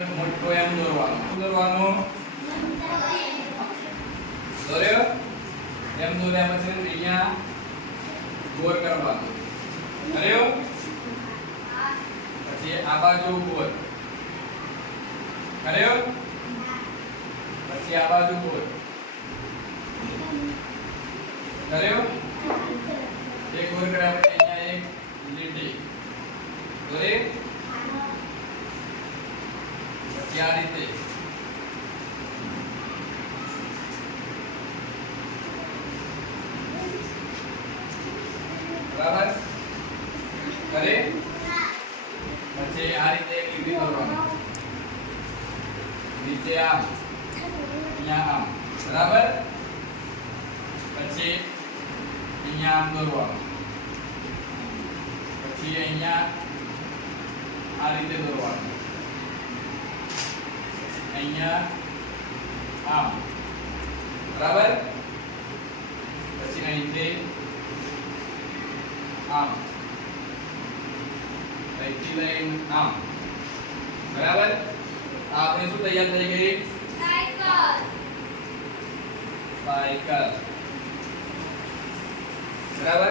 મોટો એમ દોરવાનો. શું દોરવાનો? દોર્યો? એમ દોર્યા પછી અહીંયા ગોળ કરવાનો. કર્યો? પછી આ બાજુ ગોળ. કર્યો? પછી આ બાજુ ગોળ. કર્યો? એક ગોળ કર્યા પછી અહીંયા એક લીટી. દોરી? પછી આ રીતે. બરાબર? કરે? પછી આ રીતે એક લીટી દોરવાની. નીચે આમ, અહીંયા આમ. બરાબર? પછી અહીંયા આમ દોરવાનું. પછી અહીંયા આ રીતે દોરવાનું. અહીંયા આમ. બરાબર? પછી અહીંથી આમ. અહીંથી લઈને આમ. બરાબર? આપણે શું તૈયાર થઈ ગઈ? સાયકલ. બરાબર?